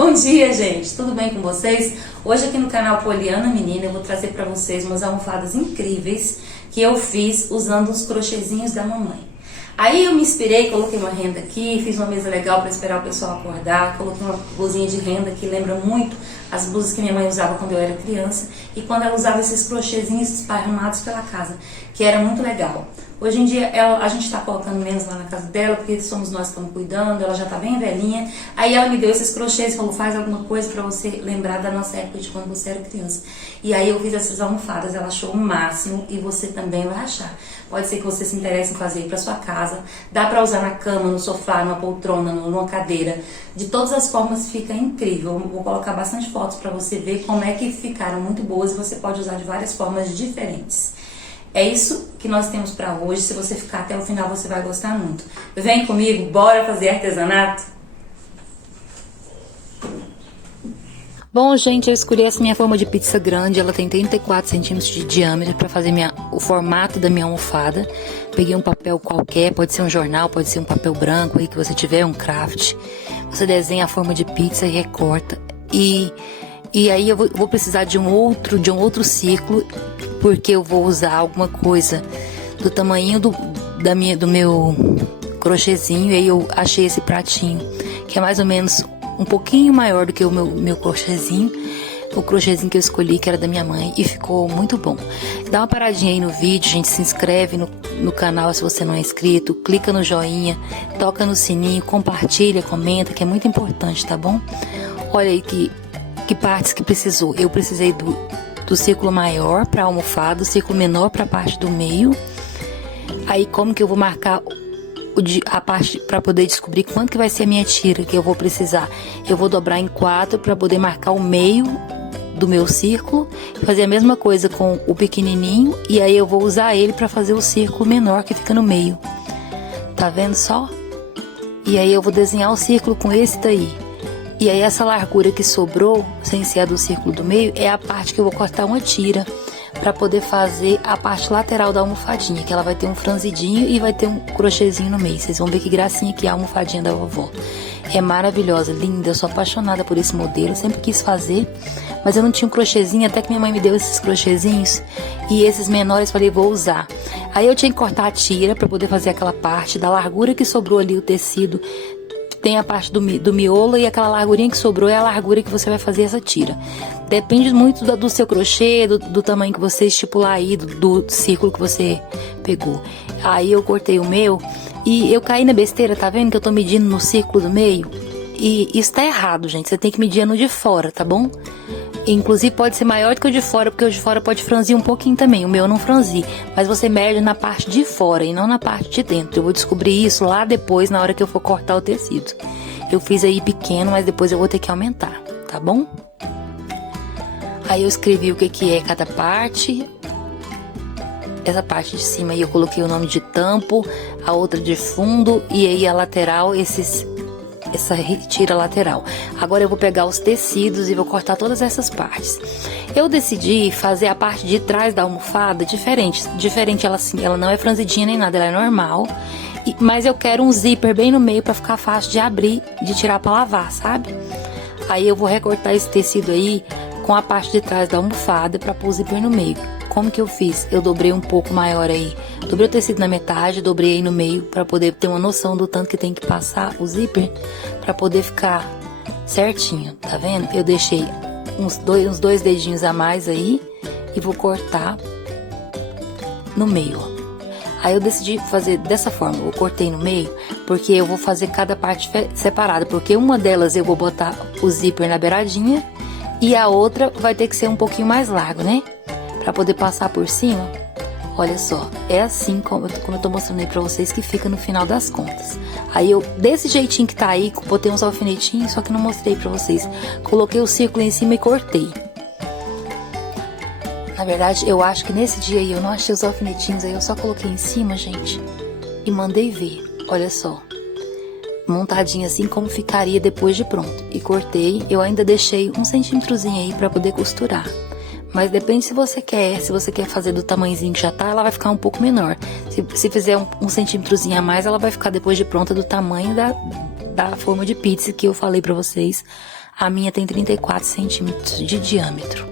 Bom dia, gente! Tudo bem com vocês? Hoje aqui no canal Poliana Menina eu vou trazer para vocês umas almofadas incríveis que eu fiz usando os crochêzinhos da mamãe. Aí eu me inspirei, coloquei uma renda aqui, fiz uma mesa legal para esperar o pessoal acordar, coloquei uma blusinha de renda que lembra muito as blusas que minha mãe usava quando eu era criança e quando ela usava esses crochêzinhos esparramados pela casa, que era muito legal. Hoje em dia a gente está colocando menos lá na casa dela, porque somos nós que estamos cuidando, ela já está bem velhinha. Aí ela me deu esses crochês e falou, faz alguma coisa para você lembrar da nossa época de quando você era criança. E aí eu fiz essas almofadas, ela achou o máximo e você também vai achar. Pode ser que você se interesse em fazer para sua casa, dá para usar na cama, no sofá, numa poltrona, numa cadeira. De todas as formas fica incrível. Eu vou colocar bastante fotos para você ver como é que ficaram muito boas e você pode usar de várias formas diferentes. É isso que nós temos para hoje. Se você ficar até o final, você vai gostar muito. Vem comigo, bora fazer artesanato? Bom, gente, eu escolhi essa minha forma de pizza grande. Ela tem 34 centímetros de diâmetro para fazer o formato da minha almofada. Peguei um papel qualquer, pode ser um jornal, pode ser um papel branco aí que você tiver, um craft. Você desenha a forma de pizza e recorta. E aí eu vou precisar de um outro círculo, porque eu vou usar alguma coisa do tamanho do meu crochêzinho. E aí eu achei esse pratinho, que é mais ou menos um pouquinho maior do que o meu crochêzinho. O crochêzinho que eu escolhi, que era da minha mãe, e ficou muito bom. Dá uma paradinha aí no vídeo, gente, se inscreve no canal se você não é inscrito, clica no joinha, toca no sininho, compartilha, comenta, que é muito importante, tá bom? Olha aí que partes que precisou. Eu precisei do círculo maior para a almofada, o círculo menor para a parte do meio. Aí como que eu vou marcar a parte para poder descobrir quanto que vai ser a minha tira que eu vou precisar? Eu vou dobrar em 4 para poder marcar o meio do meu círculo, fazer a mesma coisa com o pequenininho e aí eu vou usar ele para fazer o círculo menor que fica no meio. Tá vendo só? E aí eu vou desenhar o círculo com esse daí. E aí essa largura que sobrou, sem ser a do círculo do meio, é a parte que eu vou cortar uma tira para poder fazer a parte lateral da almofadinha, que ela vai ter um franzidinho e vai ter um crochêzinho no meio. Vocês vão ver que gracinha que é a almofadinha da vovó. É maravilhosa, linda, eu sou apaixonada por esse modelo, sempre quis fazer, mas eu não tinha um crochêzinho, até que minha mãe me deu esses crochêzinhos e esses menores, falei, vou usar. Aí eu tinha que cortar a tira para poder fazer aquela parte da largura que sobrou ali, o tecido. Tem a parte do miolo e aquela largurinha que sobrou é a largura que você vai fazer essa tira. Depende muito do seu crochê, do tamanho que você estipular aí, do círculo que você pegou. Aí eu cortei o meu e eu caí na besteira, tá vendo que eu tô medindo no círculo do meio? E isso tá errado, gente. Você tem que medir no de fora, tá bom? Inclusive pode ser maior do que o de fora, porque o de fora pode franzir um pouquinho também. O meu eu não franzi, mas você mede na parte de fora e não na parte de dentro. Eu vou descobrir isso lá depois, na hora que eu for cortar o tecido. Eu fiz aí pequeno, mas depois eu vou ter que aumentar, tá bom? Aí eu escrevi o que é cada parte. Essa parte de cima aí eu coloquei o nome de tampo, a outra de fundo e aí a lateral, essa retira lateral. Agora eu vou pegar os tecidos e vou cortar todas essas partes. Eu decidi fazer a parte de trás da almofada diferente ela assim, ela não é franzidinha nem nada, ela é normal, mas eu quero um zíper bem no meio para ficar fácil de abrir, de tirar para lavar, sabe? Aí eu vou recortar esse tecido aí com a parte de trás da almofada para pôr o zíper no meio. Como que eu fiz? Eu dobrei um pouco maior aí, dobrei o tecido na metade, dobrei aí no meio para poder ter uma noção do tanto que tem que passar o zíper para poder ficar certinho, tá vendo? Eu deixei uns dois dedinhos a mais aí e vou cortar no meio, ó. Aí eu decidi fazer dessa forma, eu cortei no meio porque eu vou fazer cada parte separada, porque uma delas eu vou botar o zíper na beiradinha e a outra vai ter que ser um pouquinho mais largo, né? Pra poder passar por cima. Olha só, é assim como eu tô mostrando aí pra vocês que fica no final das contas. Aí eu, desse jeitinho que tá aí, botei uns alfinetinhos, só que não mostrei pra vocês. Coloquei o círculo em cima e cortei. Na verdade, eu acho que nesse dia aí eu não achei os alfinetinhos, aí eu só coloquei em cima, gente, e mandei ver. Olha só, montadinho assim como ficaria depois de pronto. E cortei, eu ainda deixei 1 centímetrozinho aí pra poder costurar. Mas depende se você quer fazer do tamanhozinho que já tá, ela vai ficar um pouco menor. Se fizer um centímetrozinho a mais, ela vai ficar depois de pronta do tamanho da forma de pizza que eu falei pra vocês A minha tem 34 centímetros de diâmetro.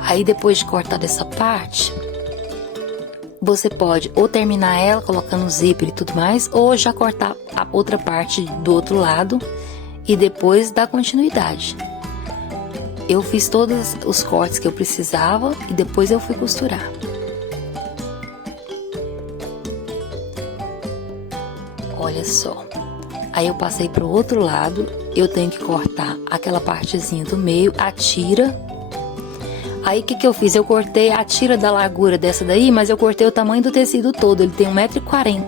Aí depois de cortar essa parte, você pode ou terminar ela colocando zíper e tudo mais, ou já cortar a outra parte do outro lado e depois dar continuidade. Eu fiz todos os cortes que eu precisava e depois eu fui costurar. Olha só. Aí eu passei pro outro lado, eu tenho que cortar aquela partezinha do meio, a tira. Aí o que eu fiz? Eu cortei a tira da largura dessa daí, mas eu cortei o tamanho do tecido todo, ele tem 1,40 m.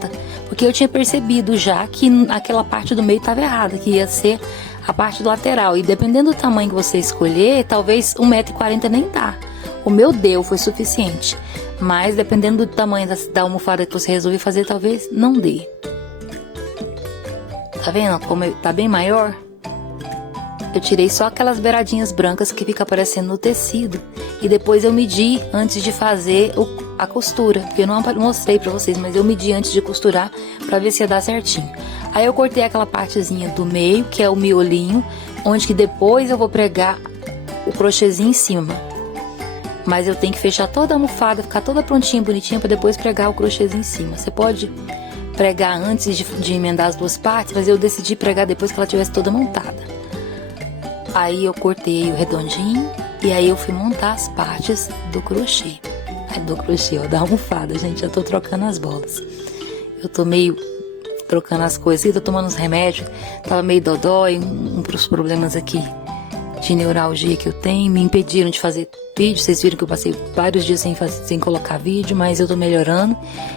Porque eu tinha percebido já que aquela parte do meio estava errada, que ia ser a parte do lateral. E dependendo do tamanho que você escolher, talvez 1,40 m nem dá. O meu deu, foi suficiente. Mas dependendo do tamanho da almofada que você resolver fazer, talvez não dê. Tá vendo como tá bem maior? Eu tirei só aquelas beiradinhas brancas que fica aparecendo no tecido. E depois eu medi antes de fazer a costura. Porque eu não mostrei pra vocês, mas eu medi antes de costurar pra ver se ia dar certinho. Aí eu cortei aquela partezinha do meio, que é o miolinho, onde que depois eu vou pregar o crochêzinho em cima. Mas eu tenho que fechar toda a almofada, ficar toda prontinha, bonitinha, pra depois pregar o crochêzinho em cima. Você pode pregar antes de emendar as duas partes, mas eu decidi pregar depois que ela estivesse toda montada. Aí eu cortei o redondinho e aí eu fui montar as partes do crochê. Do crochê, ó, da almofada, gente, eu tô trocando as bolas. Eu tô meio trocando as coisas, tô tomando uns remédios, tava meio dodói, uns problemas aqui de neuralgia que eu tenho, me impediram de fazer vídeo. Vocês viram que eu passei vários dias sem colocar vídeo, mas eu tô melhorando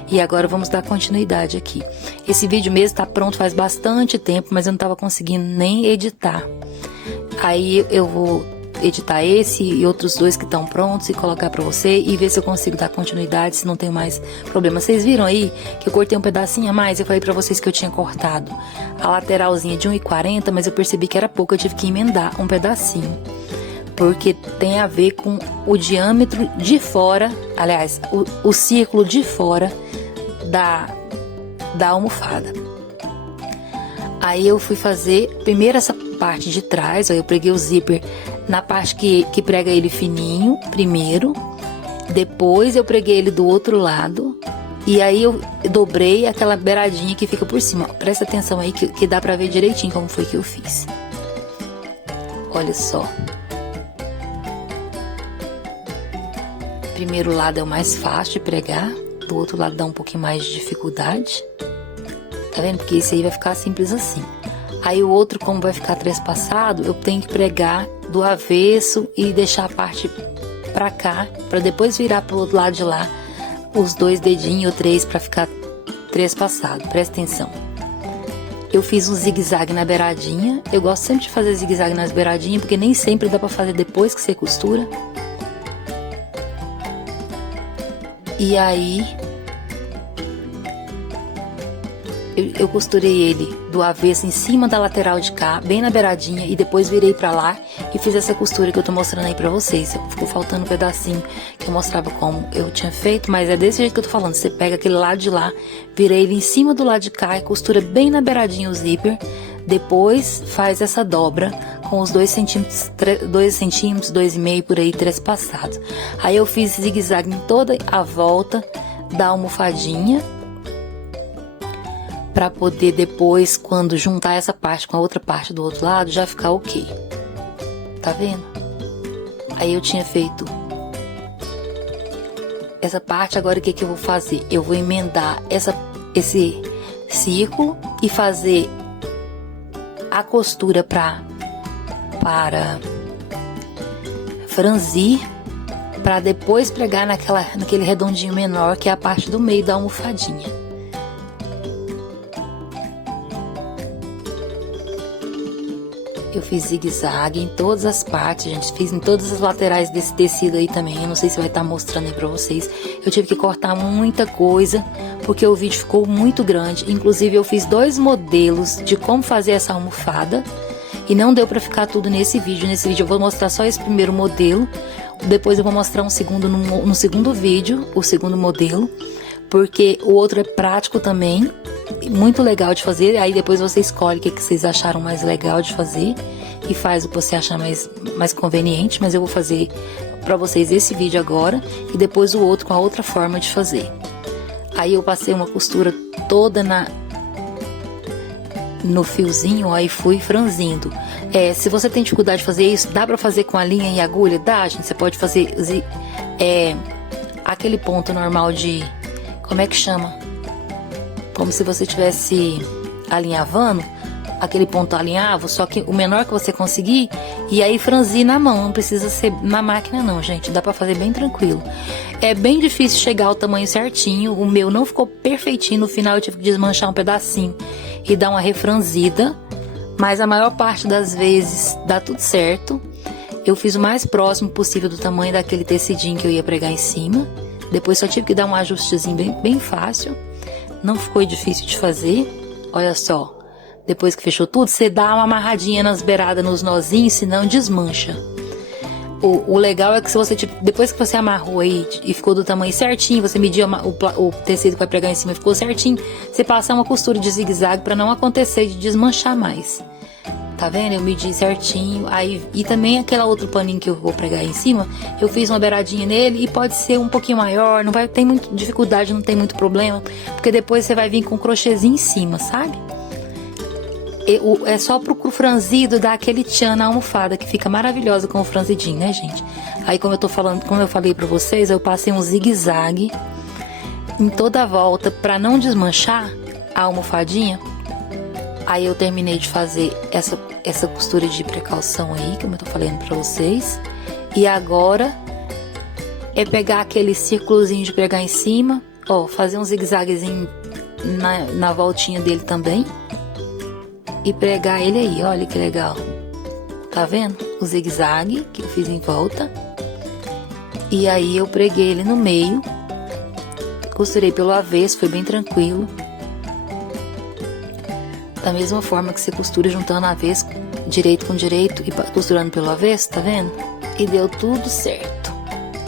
e agora vamos dar continuidade aqui. Esse vídeo mesmo tá pronto faz bastante tempo, mas eu não tava conseguindo nem editar. Aí eu vou editar esse e outros dois que estão prontos e colocar pra você e ver se eu consigo dar continuidade, se não tem mais problema. Vocês viram aí que eu cortei um pedacinho a mais? Eu falei pra vocês que eu tinha cortado a lateralzinha de 1,40 m, mas eu percebi que era pouco, eu tive que emendar um pedacinho. Porque tem a ver com o diâmetro de fora, aliás, o círculo de fora da almofada. Aí eu fui fazer primeiro essa parte de trás, ó, eu preguei o zíper na parte que prega ele fininho primeiro, depois eu preguei ele do outro lado e aí eu dobrei aquela beiradinha que fica por cima. Presta atenção aí que dá pra ver direitinho como foi que eu fiz. Olha só. Primeiro lado é o mais fácil de pregar, do outro lado dá um pouquinho mais de dificuldade. Tá vendo? Porque esse aí vai ficar simples assim. Aí o outro, como vai ficar trespassado, eu tenho que pregar do avesso e deixar a parte pra cá, pra depois virar pro outro lado de lá, os 2 dedinhos ou 3 pra ficar trespassado. Presta atenção. Eu fiz um zigue-zague na beiradinha. Eu gosto sempre de fazer zigue-zague nas beiradinhas, porque nem sempre dá pra fazer depois que você costura. E aí eu costurei ele do avesso em cima da lateral de cá, bem na beiradinha, e depois virei pra lá e fiz essa costura que eu tô mostrando aí pra vocês. Ficou faltando um pedacinho que eu mostrava como eu tinha feito, mas é desse jeito que eu tô falando. Você pega aquele lado de lá, vira ele em cima do lado de cá e costura bem na beiradinha o zíper, depois faz essa dobra com os 2 centímetros, 2,5 por aí, trespassados. Aí eu fiz zigue-zague em toda a volta da almofadinha, para poder depois, quando juntar essa parte com a outra parte do outro lado, já ficar ok. Tá vendo? Aí eu tinha feito essa parte, agora o que eu vou fazer? Eu vou emendar esse círculo e fazer a costura para franzir, para depois pregar naquele redondinho menor, que é a parte do meio da almofadinha. Eu fiz zigue-zague em todas as partes, gente. Fiz em todas as laterais desse tecido aí também. Eu não sei se vai estar mostrando aí pra vocês. Eu tive que cortar muita coisa, porque o vídeo ficou muito grande. Inclusive, eu fiz 2 modelos de como fazer essa almofada. E não deu pra ficar tudo nesse vídeo. Nesse vídeo eu vou mostrar só esse primeiro modelo. Depois eu vou mostrar um segundo no segundo vídeo, o segundo modelo. porque o outro é prático também, muito legal de fazer. Aí depois você escolhe o que vocês acharam mais legal de fazer e faz o que você achar mais conveniente, mas eu vou fazer pra vocês esse vídeo agora e depois o outro com a outra forma de fazer. Aí eu passei uma costura toda no fiozinho, ó, e fui franzindo. Se você tem dificuldade de fazer isso, dá pra fazer com a linha e agulha? Dá, gente. Você pode fazer aquele ponto normal de... Como é que chama? Como se você estivesse alinhavando. Aquele ponto alinhavo, só que o menor que você conseguir. E aí franzir na mão. Não precisa ser na máquina não, gente. Dá pra fazer bem tranquilo. É bem difícil chegar ao tamanho certinho. O meu não ficou perfeitinho. No final eu tive que desmanchar um pedacinho e dar uma refranzida. Mas a maior parte das vezes dá tudo certo. Eu fiz o mais próximo possível do tamanho daquele tecidinho que eu ia pregar em cima. Depois só tive que dar um ajustezinho bem fácil. Não ficou difícil de fazer. Olha só. Depois que fechou tudo, você dá uma amarradinha nas beiradas, nos nozinhos, senão desmancha. O legal é que se você, depois que você amarrou aí e ficou do tamanho certinho, você mediu o tecido que vai pregar em cima e ficou certinho, você passa uma costura de zigue-zague para não acontecer de desmanchar mais. Tá vendo? Eu medi certinho. Aí, e também aquele outro paninho que eu vou pregar aí em cima, eu fiz uma beiradinha nele e pode ser um pouquinho maior, não vai ter muita dificuldade, não tem muito problema, porque depois você vai vir com um crochêzinho em cima, sabe? É só pro franzido dar aquele tchan na almofada, que fica maravilhosa com o franzidinho, né, gente? Aí, como eu falei pra vocês, eu passei um zigue-zague em toda a volta pra não desmanchar a almofadinha. Aí eu terminei de fazer essa costura de precaução aí, como eu tô falando pra vocês. E agora é pegar aquele círculozinho de pregar em cima, ó, fazer um zigue-zaguezinho na voltinha dele também. E pregar ele aí, olha que legal. Tá vendo? O zigue-zague que eu fiz em volta. E aí eu preguei ele no meio. Costurei pelo avesso, foi bem tranquilo. Da mesma forma que você costura juntando avesso, direito com direito e costurando pelo avesso, tá vendo? E deu tudo certo.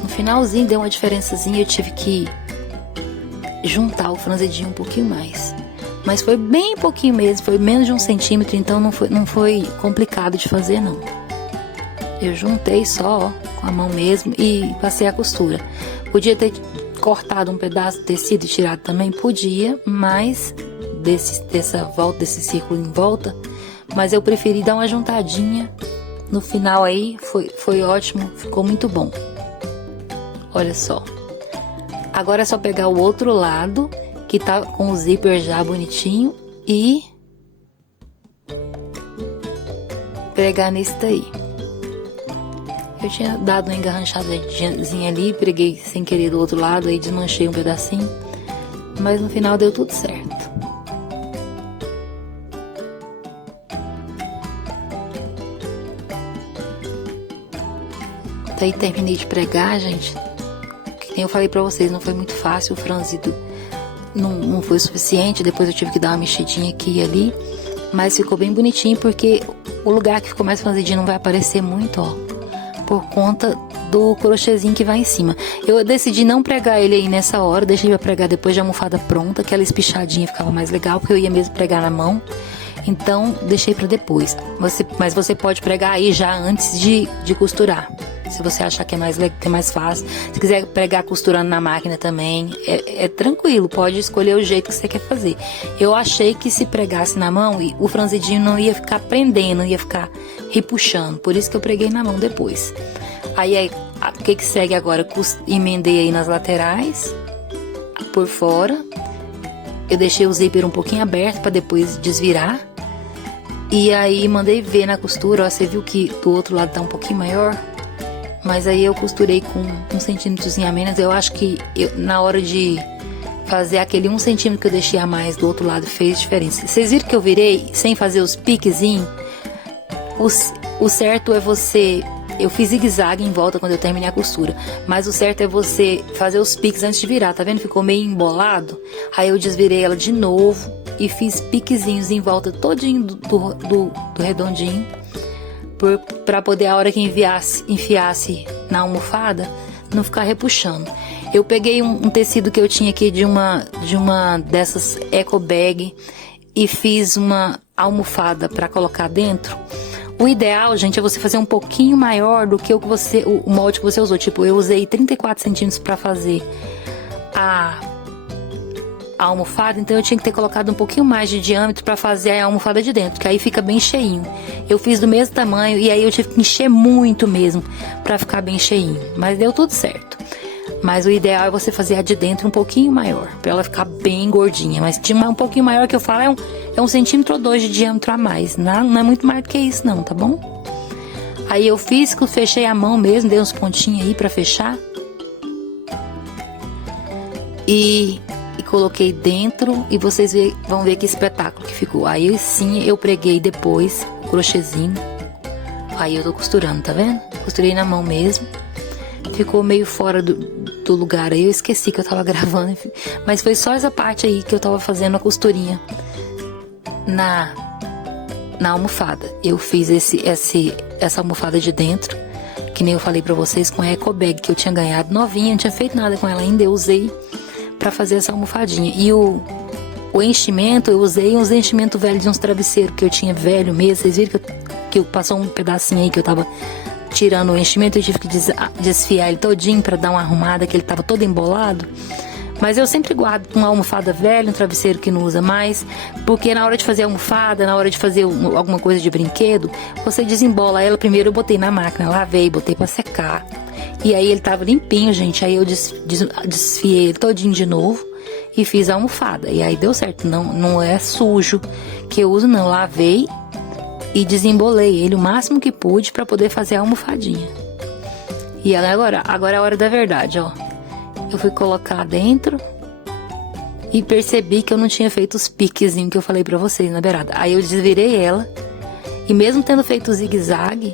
No finalzinho deu uma diferençazinha, eu tive que juntar o franzidinho um pouquinho mais. Mas foi bem pouquinho mesmo, foi menos de 1 centímetro, então não foi complicado de fazer não. Eu juntei só, ó, com a mão mesmo e passei a costura. Podia ter cortado um pedaço de tecido e tirado também, podia, mas dessa volta, desse círculo em volta, mas eu preferi dar uma juntadinha no final aí, foi ótimo, ficou muito bom. Olha só. Agora é só pegar o outro lado, que tá com o zíper já bonitinho, e pregar nesse daí. Eu tinha dado uma engarranchadazinha ali, preguei sem querer do outro lado, aí desmanchei um pedacinho, mas no final deu tudo certo. Daí terminei de pregar, gente. Que nem eu falei pra vocês, não foi muito fácil, o franzido não foi suficiente, depois eu tive que dar uma mexidinha aqui e ali, mas ficou bem bonitinho, porque o lugar que ficou mais franzidinho não vai aparecer muito, ó, por conta do crochêzinho que vai em cima. Eu decidi não pregar ele aí nessa hora, deixei pra pregar depois de a almofada pronta, aquela espichadinha ficava mais legal, porque eu ia mesmo pregar na mão, então deixei pra depois. Mas você pode pregar aí já antes de costurar. Se você achar que é mais fácil. Se quiser pregar costurando na máquina também, é tranquilo, pode escolher o jeito que você quer fazer. Eu achei que se pregasse na mão, o franzidinho não ia ficar prendendo, não ia ficar repuxando. Por isso que eu preguei na mão depois. Aí o que segue agora? Emendei aí nas laterais, por fora. Eu deixei o zíper um pouquinho aberto para depois desvirar. E aí mandei ver na costura, ó, você viu que do outro lado tá um pouquinho maior? Mas aí eu costurei com 1 centímetrozinho a menos. Eu acho que na hora de fazer aquele 1 centímetro que eu deixei a mais do outro lado fez diferença. Vocês viram que eu virei sem fazer os piquezinhos? O certo é você... Eu fiz zigue-zague em volta quando eu terminei a costura. Mas o certo é você fazer os piques antes de virar. Tá vendo? Ficou meio embolado. Aí eu desvirei ela de novo e fiz piquezinhos em volta todinho do redondinho. Para poder, a hora que enfiasse na almofada, não ficar repuxando. Eu peguei um tecido que eu tinha aqui de uma dessas eco bag e fiz uma almofada para colocar dentro. O ideal, gente, é você fazer um pouquinho maior do que o molde que você usou. Tipo, eu usei 34 centímetros para fazer a almofada, então eu tinha que ter colocado um pouquinho mais de diâmetro para fazer a almofada de dentro, que aí fica bem cheinho. Eu fiz do mesmo tamanho e aí eu tive que encher muito mesmo para ficar bem cheinho, mas deu tudo certo. Mas o ideal é você fazer a de dentro um pouquinho maior, para ela ficar bem gordinha. Mas de um pouquinho maior que eu falo é 1 centímetro ou 2 de diâmetro a mais, não é muito mais do que isso não, tá bom? Aí eu fiz, que eu fechei a mão mesmo, dei uns pontinhos aí para fechar. E coloquei dentro e vocês vão ver que espetáculo que ficou. Aí sim eu preguei depois o crochêzinho. Aí eu tô costurando, tá vendo? Costurei na mão mesmo. Ficou meio fora do lugar aí, eu esqueci que eu tava gravando. Mas foi só essa parte aí que eu tava fazendo a costurinha na almofada. Eu fiz essa almofada de dentro, que nem eu falei pra vocês, com a eco bag que eu tinha ganhado novinha, não tinha feito nada com ela ainda, eu usei pra fazer essa almofadinha. E o enchimento, eu usei uns enchimentos velhos de uns travesseiros que eu tinha velho mesmo. Vocês viram que eu passou um pedacinho aí que eu tava tirando o enchimento, eu tive que desfiar ele todinho pra dar uma arrumada, que ele tava todo embolado. Mas eu sempre guardo uma almofada velha, um travesseiro que não usa mais, porque na hora de fazer a almofada, na hora de fazer alguma coisa de brinquedo, você desembola ela. Primeiro eu botei na máquina, lavei, botei pra secar. E aí ele tava limpinho, gente. Aí eu desfiei ele todinho de novo e fiz a almofada. E aí deu certo. Não é sujo que eu uso, não. Lavei e desembolei ele o máximo que pude pra poder fazer a almofadinha. E agora é a hora da verdade, ó. Eu fui colocar dentro e percebi que eu não tinha feito os piquezinhos que eu falei pra vocês na beirada. Aí eu desvirei ela e mesmo tendo feito o zigue-zague,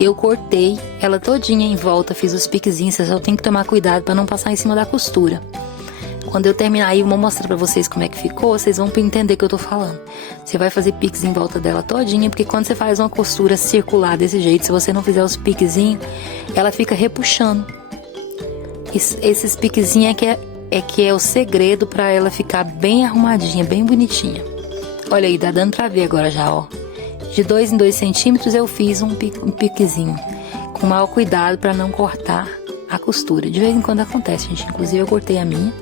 eu cortei ela todinha em volta, fiz os piquezinhos. Você só tem que tomar cuidado para não passar em cima da costura. Quando eu terminar aí, eu vou mostrar pra vocês como é que ficou, vocês vão entender o que eu tô falando. Você vai fazer piques em volta dela todinha, porque quando você faz uma costura circular desse jeito, se você não fizer os piquezinhos, ela fica repuxando. Esses piquezinhos é que é o segredo pra ela ficar bem arrumadinha, bem bonitinha. Olha aí, tá dando pra ver agora já, ó. De 2 em 2 centímetros eu fiz um piquezinho, com maior cuidado para não cortar a costura. De vez em quando acontece, gente. Inclusive eu cortei a minha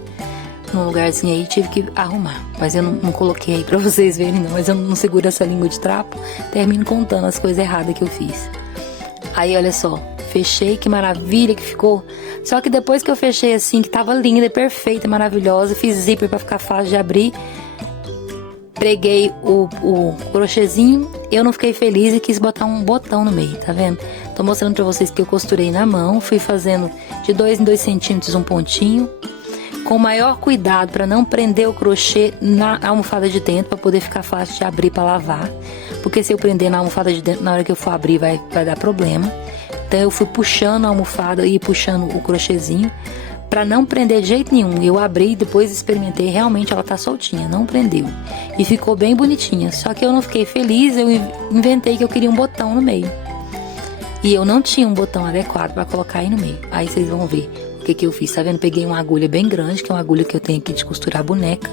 num lugarzinho aí, tive que arrumar. Mas eu não coloquei aí pra vocês verem não. Mas eu não seguro essa língua de trapo, termino contando as coisas erradas que eu fiz. Aí olha só, fechei, que maravilha que ficou. Só que depois que eu fechei assim, que tava linda, perfeita, maravilhosa, fiz zíper pra ficar fácil de abrir, preguei o crochêzinho, eu não fiquei feliz e quis botar um botão no meio, tá vendo? Tô mostrando pra vocês que eu costurei na mão, fui fazendo de 2 em 2 centímetros um pontinho, com o maior cuidado para não prender o crochê na almofada de dentro, para poder ficar fácil de abrir para lavar, porque se eu prender na almofada de dentro, na hora que eu for abrir vai dar problema. Então eu fui puxando a almofada e puxando o crochêzinho, pra não prender de jeito nenhum. Eu abri e depois experimentei, realmente ela tá soltinha, não prendeu. E ficou bem bonitinha. Só que eu não fiquei feliz, eu inventei que eu queria um botão no meio. E eu não tinha um botão adequado pra colocar aí no meio. Aí vocês vão ver o que eu fiz, tá vendo? Peguei uma agulha bem grande, que é uma agulha que eu tenho aqui de costurar boneca.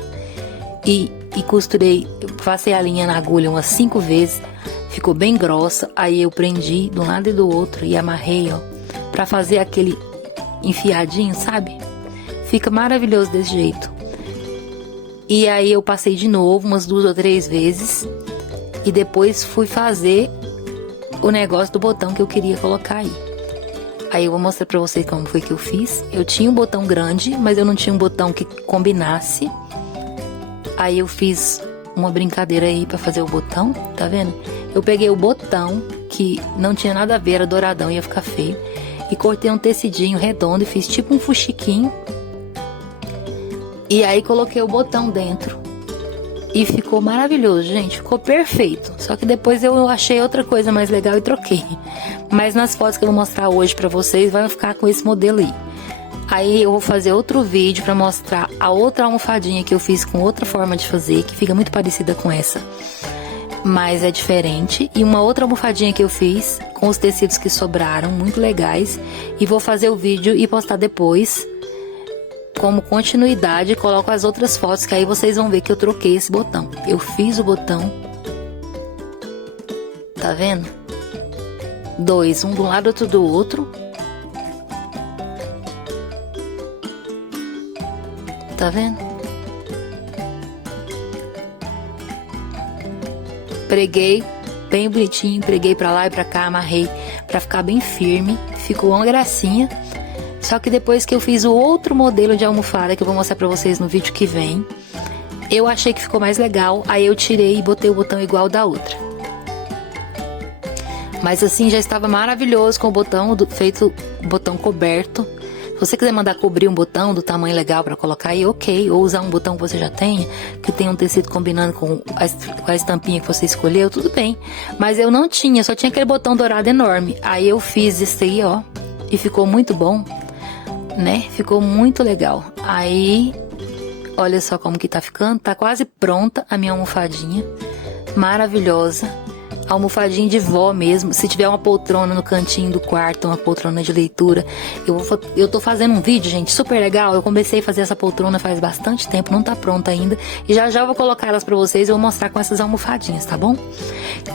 E costurei, passei a linha na agulha umas 5 vezes. Ficou bem grossa. Aí eu prendi de um lado e do outro e amarrei, ó, pra fazer aquele enfiadinho, sabe? Fica maravilhoso desse jeito. E aí eu passei de novo umas 2 ou 3 vezes e depois fui fazer o negócio do botão que eu queria colocar aí. Aí eu vou mostrar pra vocês como foi que eu fiz. Eu tinha um botão grande, mas eu não tinha um botão que combinasse. Aí eu fiz uma brincadeira aí pra fazer o botão, tá vendo? Eu peguei o botão que não tinha nada a ver, era douradão, ia ficar feio, e cortei um tecidinho redondo e fiz tipo um fuxiquinho. E aí coloquei o botão dentro. E ficou maravilhoso, gente. Ficou perfeito. Só que depois eu achei outra coisa mais legal e troquei. Mas nas fotos que eu vou mostrar hoje pra vocês, vai ficar com esse modelo aí. Aí eu vou fazer outro vídeo pra mostrar a outra almofadinha que eu fiz com outra forma de fazer, que fica muito parecida com essa. mas é diferente. E uma outra almofadinha que eu fiz com os tecidos que sobraram, muito legais. E vou fazer o vídeo e postar depois como continuidade. Coloco as outras fotos que aí vocês vão ver que eu troquei esse botão. Eu fiz o botão, tá vendo? Dois, um de um lado, outro do outro. Tá vendo? Preguei bem bonitinho, preguei pra lá e pra cá, amarrei pra ficar bem firme. Ficou uma gracinha. Só que depois que eu fiz o outro modelo de almofada, que eu vou mostrar pra vocês no vídeo que vem, eu achei que ficou mais legal. Aí eu tirei e botei o botão igual da outra. Mas assim já estava maravilhoso com o botão feito, o botão coberto. Se você quiser mandar cobrir um botão do tamanho legal para colocar aí, ok. Ou usar um botão que você já tenha, que tem um tecido combinando com a estampinha que você escolheu, tudo bem. Mas eu não tinha, só tinha aquele botão dourado enorme. Aí eu fiz esse aí, ó, e ficou muito bom, né? Ficou muito legal. Aí, olha só como que tá ficando. Tá quase pronta a minha almofadinha. Maravilhosa. Almofadinha de vó mesmo. Se tiver uma poltrona no cantinho do quarto, uma poltrona de leitura, eu tô fazendo um vídeo, gente, super legal. Eu comecei a fazer essa poltrona faz bastante tempo, não tá pronta ainda, e já já eu vou colocar elas pra vocês. Eu vou mostrar com essas almofadinhas, tá bom?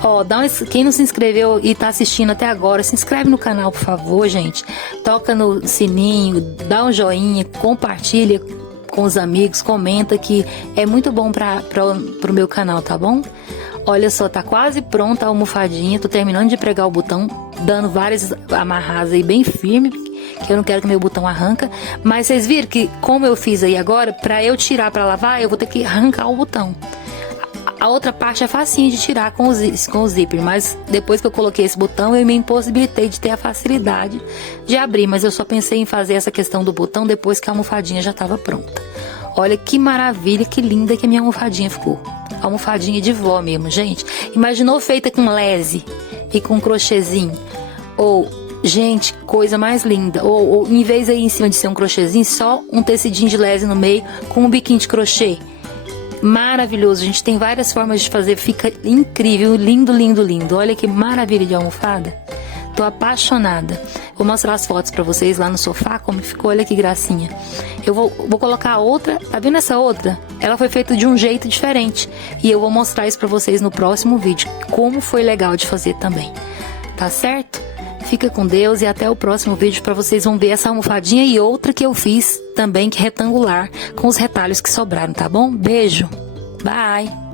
Ó, quem não se inscreveu e tá assistindo até agora, se inscreve no canal, por favor, gente. Toca no sininho, dá um joinha, compartilha com os amigos, comenta, que é muito bom pro meu canal, tá bom? Olha só, tá quase pronta a almofadinha. Tô terminando de pregar o botão, dando várias amarradas aí bem firme, que eu não quero que meu botão arranca. Mas vocês viram que, como eu fiz aí agora, pra eu tirar pra lavar, eu vou ter que arrancar o botão. A outra parte é facinho de tirar com o zíper, mas depois que eu coloquei esse botão, eu me impossibilitei de ter a facilidade de abrir. Mas eu só pensei em fazer essa questão do botão depois que a almofadinha já estava pronta. Olha que maravilha, que linda que a minha almofadinha ficou. Almofadinha de vó mesmo, gente. Imaginou feita com lese e com crochêzinho? Ou, gente, coisa mais linda. Ou em vez aí em cima de ser um crochêzinho, só um tecidinho de lese no meio com um biquinho de crochê. Maravilhoso, gente. Tem várias formas de fazer. Fica incrível, lindo, lindo, lindo. Olha que maravilha de almofada. Tô apaixonada. Vou mostrar as fotos pra vocês lá no sofá, como ficou. Olha que gracinha. Eu vou colocar a outra. Tá vendo essa outra? Ela foi feita de um jeito diferente. E eu vou mostrar isso pra vocês no próximo vídeo. Como foi legal de fazer também. Tá certo? Fica com Deus e até o próximo vídeo, pra vocês vão ver essa almofadinha e outra que eu fiz também, que é retangular, com os retalhos que sobraram, tá bom? Beijo. Bye.